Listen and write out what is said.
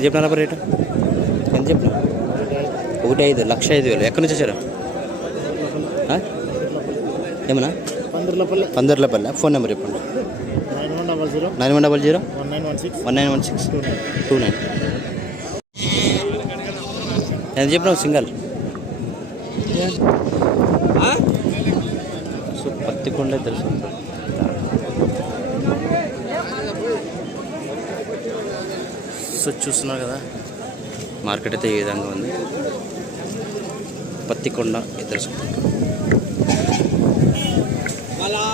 ఎంత చెప్పినారా రేటు? ఎంత చెప్పినా ఒకటి ఐదు లక్ష ఐదు వేలు. ఎక్కడి నుంచి వచ్చారు? ఏమన్నా? పందిర్లపల్లి. పందర్లపల్లి. ఫోన్ నెంబర్ చెప్పండి. Nine one double zero. One nine one six. One nine one six. Two nine. Two nine. ఎంత చెప్పినావు సింగల్? సో పత్తి కొండ తెలుసు. వచ్చి చూస్తున్నారు కదా? మార్కెట్ అయితే ఏ విధంగా ఉంది. పత్తికొండ అలా